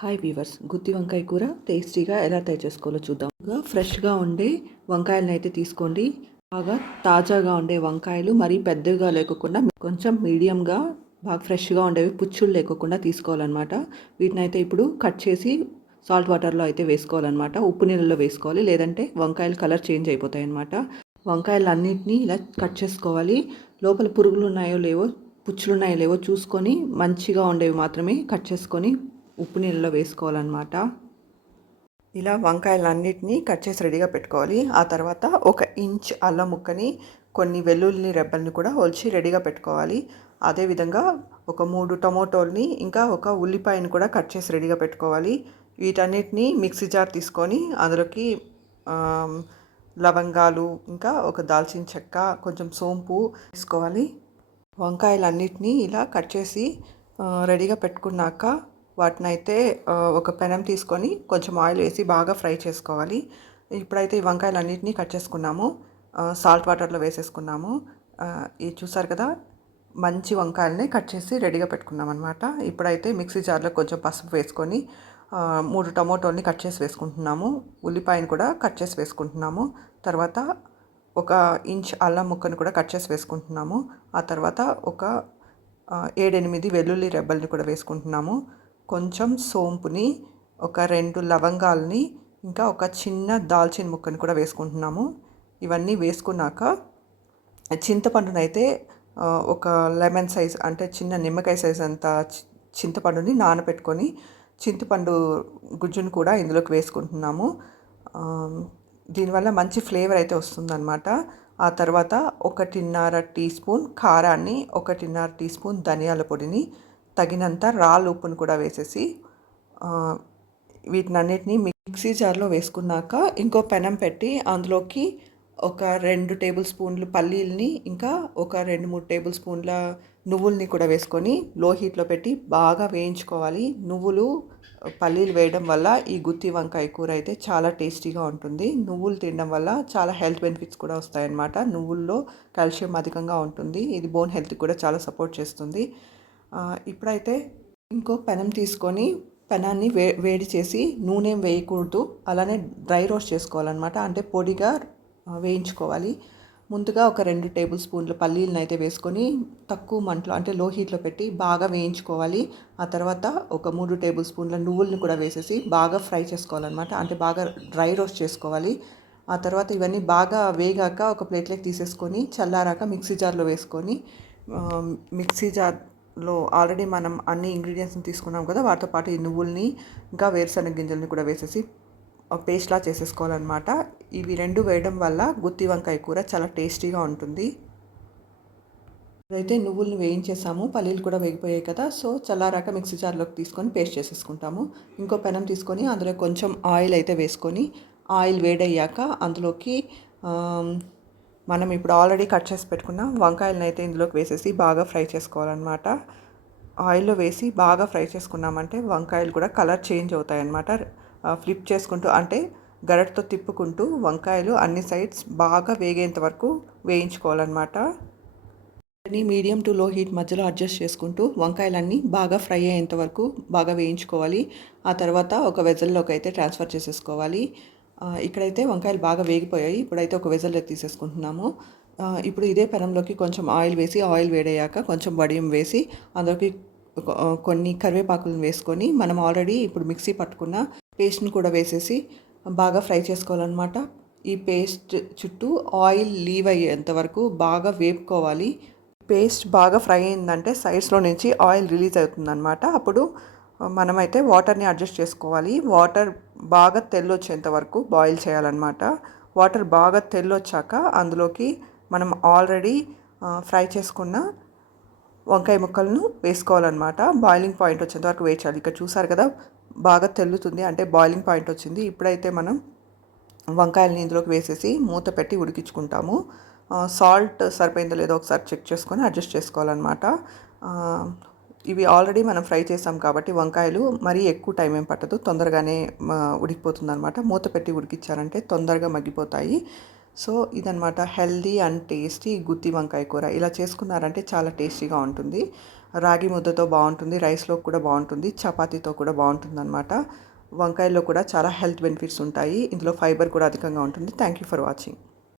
Hi weavers గుత్తి వంకాయ కూర టేస్టీగా ఎలా తయారు చేసుకోవాలో చూద్దాం. ఇంకా ఫ్రెష్గా ఉండే వంకాయలను అయితే తీసుకోండి. బాగా తాజాగా ఉండే వంకాయలు మరీ పెద్దగా లేకుండా కొంచెం మీడియంగా బాగా ఫ్రెష్గా ఉండేవి పుచ్చులు లేకోకుండా తీసుకోవాలన్నమాట. వీటిని అయితే ఇప్పుడు కట్ చేసి సాల్ట్ వాటర్లో అయితే వేసుకోవాలన్నమాట. ఉప్పు నీళ్ళలో వేసుకోవాలి లేదంటే వంకాయలు కలర్ చేంజ్ అయిపోతాయి అన్నమాట వంకాయలు అన్నింటినీ ఇలా కట్ చేసుకోవాలి. లోపల పురుగులు ఉన్నాయో లేవో పుచ్చులు ఉన్నాయో లేవో చూసుకొని మంచిగా ఉండేవి మాత్రమే కట్ చేసుకొని ఉప్పు నీళ్ళలో వేసుకోవాలన్నమాట. ఇలా వంకాయలన్నిటినీ కట్ చేసి రెడీగా పెట్టుకోవాలి. ఆ తర్వాత ఒక ఇంచ్ అల్లం ముక్కని కొన్ని వెల్లుల్లి రెబ్బల్ని కూడా ఒలిచి రెడీగా పెట్టుకోవాలి. అదేవిధంగా ఒక మూడు టొమాటోల్ని ఇంకా ఒక ఉల్లిపాయని కూడా కట్ చేసి రెడీగా పెట్టుకోవాలి. వీటన్నిటిని మిక్సీ జార్ తీసుకొని అందులోకి లవంగాలు ఇంకా ఒక దాల్చిన చెక్క కొంచెం సోంపు వేసుకోవాలి. వంకాయలన్నిటినీ ఇలా కట్ చేసి రెడీగా పెట్టుకున్నాక వాటిని అయితే ఒక పెనం తీసుకొని కొంచెం ఆయిల్ వేసి బాగా ఫ్రై చేసుకోవాలి. ఇప్పుడైతే ఈ వంకాయలు అన్నింటినీ కట్ చేసుకున్నాము. సాల్ట్ వాటర్లో వేసేసుకున్నాము. ఇది చూసారు కదా మంచి వంకాయలని కట్ చేసి రెడీగా పెట్టుకున్నాం అనమాట ఇప్పుడైతే మిక్సీ జార్లో కొంచెం పసుపు వేసుకొని మూడు టమోటోల్ని కట్ చేసి వేసుకుంటున్నాము. ఉల్లిపాయను కూడా కట్ చేసి వేసుకుంటున్నాము. తర్వాత ఒక ఇంచ్ అల్లం ముక్కను కూడా కట్ చేసి వేసుకుంటున్నాము. ఆ తర్వాత ఒక ఏడెనిమిది వెల్లుల్లి రెబ్బల్ని కూడా వేసుకుంటున్నాము. కొంచెం సోంపుని ఒక రెండు లవంగాల్ని ఇంకా ఒక చిన్న దాల్చిన ముక్కని కూడా వేసుకుంటున్నాము. ఇవన్నీ వేసుకున్నాక చింతపండునైతే ఒక లెమన్ సైజ్ అంటే చిన్న నిమ్మకాయ సైజ్ అంత చింతపండుని నానబెట్టుకొని చింతపండు గుజ్జును కూడా ఇందులోకి వేసుకుంటున్నాము. దీనివల్ల మంచి ఫ్లేవర్ అయితే వస్తుందన్నమాట. ఆ తర్వాత ఒకటిన్నర టీ స్పూన్ కారాన్ని ఒకటిన్నర టీ స్పూన్ ధనియాల పొడిని తగినంత రాళ్ళు ఉప్పును కూడా వేసేసి వీటినన్నిటినీ మిక్సీ జార్లో వేసుకున్నాక ఇంకో పెనం పెట్టి అందులోకి ఒక రెండు టేబుల్ స్పూన్లు పల్లీలని ఇంకా ఒక రెండు మూడు టేబుల్ స్పూన్ల నువ్వుల్ని కూడా వేసుకొని లో హీట్లో పెట్టి బాగా వేయించుకోవాలి. నువ్వులు పల్లీలు వేయడం వల్ల ఈ గుత్తి వంకాయ కూర అయితే చాలా టేస్టీగా ఉంటుంది. నువ్వులు తినడం వల్ల చాలా హెల్త్ బెనిఫిట్స్ కూడా వస్తాయన్నమాట. నువ్వుల్లో కాల్షియం అధికంగా ఉంటుంది. ఇది బోన్ హెల్త్కి కూడా చాలా సపోర్ట్ చేస్తుంది. ఇప్పుడైతే ఇంకో పెనం తీసుకొని పెనాన్ని వే వేడి చేసి నూనె వేయకూడదు. అలానే డ్రై రోస్ట్ చేసుకోవాలన్నమాట. అంటే పొడిగా వేయించుకోవాలి. ముందుగా ఒక రెండు టేబుల్ స్పూన్ల పల్లీలను అయితే వేసుకొని తక్కువ మంటలో అంటే లో హీట్లో పెట్టి బాగా వేయించుకోవాలి. ఆ తర్వాత ఒక మూడు టేబుల్ స్పూన్ల నువ్వులను కూడా వేసేసి బాగా ఫ్రై చేసుకోవాలన్నమాట. అంటే బాగా డ్రై రోస్ట్ చేసుకోవాలి. ఆ తర్వాత ఇవన్నీ బాగా వేగాక ఒక ప్లేట్లోకి తీసేసుకొని చల్లారాక మిక్సీ జార్లో వేసుకొని మిక్సీ జార్ లో ఆల్రెడీ మనం అన్ని ఇంగ్రీడియంట్స్ని తీసుకున్నాం కదా వాటితో పాటు ఈ నువ్వుల్ని ఇంకా వేరుశనగ గింజల్ని కూడా వేసేసి పేస్ట్లా చేసేసుకోవాలన్నమాట. ఇవి రెండు వేయడం వల్ల గుత్తి వంకాయ కూర చాలా టేస్టీగా ఉంటుంది. అయితే నువ్వుల్ని వేయించేసాము పల్లీలు కూడా వేగిపోయాయి కదా సో చల్లారాక మిక్సీ జార్లోకి తీసుకొని పేస్ట్ చేసేసుకుంటాము. ఇంకో పెనం తీసుకొని అందులో కొంచెం ఆయిల్ అయితే వేసుకొని ఆయిల్ వేడయ్యాక అందులోకి మనం ఇప్పుడు ఆల్రెడీ కట్ చేసి పెట్టుకున్న వంకాయలను అయితే ఇందులోకి వేసేసి బాగా ఫ్రై చేసుకోవాలన్నమాట. ఆయిల్లో వేసి బాగా ఫ్రై చేసుకున్నామంటే వంకాయలు కూడా కలర్ చేంజ్ అవుతాయి అన్నమాట ఫ్లిప్ చేసుకుంటూ అంటే గరటితో తిప్పుకుంటూ వంకాయలు అన్ని సైడ్స్ బాగా వేగేంత వరకు వేయించుకోవాలన్నమాట. మీడియం టు లో హీట్ మధ్యలో అడ్జస్ట్ చేసుకుంటూ వంకాయలన్నీ బాగా ఫ్రై అయ్యేంత వరకు బాగా వేయించుకోవాలి. ఆ తర్వాత ఒక వెజల్లోకి అయితే ట్రాన్స్ఫర్ చేసేసుకోవాలి. ఇక్కడైతే వంకాయలు బాగా వేగిపోయాయి. ఇప్పుడైతే ఒక వెజల్లో తీసేసుకుంటున్నాము. ఇప్పుడు ఇదే పెనంలోకి కొంచెం ఆయిల్ వేసి ఆయిల్ వేడయ్యాక కొంచెం వడియం వేసి అందులోకి కొన్ని కరివేపాకులను వేసుకొని మనం ఆల్రెడీ ఇప్పుడు మిక్సీ పట్టుకున్న పేస్ట్ని కూడా వేసేసి బాగా ఫ్రై చేసుకోవాలన్నమాట. ఈ పేస్ట్ చుట్టూ ఆయిల్ లీవ్ అయ్యేంత వరకు బాగా వేపుకోవాలి. పేస్ట్ బాగా ఫ్రై అయిందంటే సైడ్స్లో నుంచి ఆయిల్ రిలీజ్ అవుతుందన్నమాట. అప్పుడు మనమైతే వాటర్ని అడ్జస్ట్ చేసుకోవాలి. వాటర్ బాగా తెల్లొచ్చేంత వరకు బాయిల్ చేయాలన్నమాట. వాటర్ బాగా తెల్లొచ్చాక అందులోకి మనం ఆల్రెడీ ఫ్రై చేసుకున్న వంకాయ ముక్కలను వేసుకోవాలన్నమాట. బాయిలింగ్ పాయింట్ వచ్చేంత వరకు వేయించాలి ఇక్కడ చూసారు కదా బాగా తెల్లుతుంది. అంటే బాయిలింగ్ పాయింట్ వచ్చింది. ఇప్పుడైతే మనం వంకాయలని ఇందులోకి వేసేసి మూత పెట్టి ఉడికించుకుంటాము. సాల్ట్ సరిపోయిందో లేదో ఒకసారి చెక్ చేసుకొని అడ్జస్ట్ చేసుకోవాలన్నమాట. ఇవి ఆల్రెడీ మనం ఫ్రై చేసాం కాబట్టి వంకాయలు మరీ ఎక్కువ టైం ఏం పట్టదు. తొందరగానే ఉడికిపోతుంది అనమాట మూత పెట్టి ఉడికిచ్చారంటే తొందరగా మగ్గిపోతాయి. సో ఇదనమాట హెల్దీ అండ్ టేస్టీ గుత్తి వంకాయ కూర. ఇలా చేసుకున్నారంటే చాలా టేస్టీగా ఉంటుంది. రాగి ముద్దతో బాగుంటుంది రైస్లో కూడా బాగుంటుంది చపాతీతో కూడా బాగుంటుంది అనమాట వంకాయల్లో కూడా చాలా హెల్త్ బెనిఫిట్స్ ఉంటాయి. ఇందులో ఫైబర్ కూడా అధికంగా ఉంటుంది. Thank you for watching.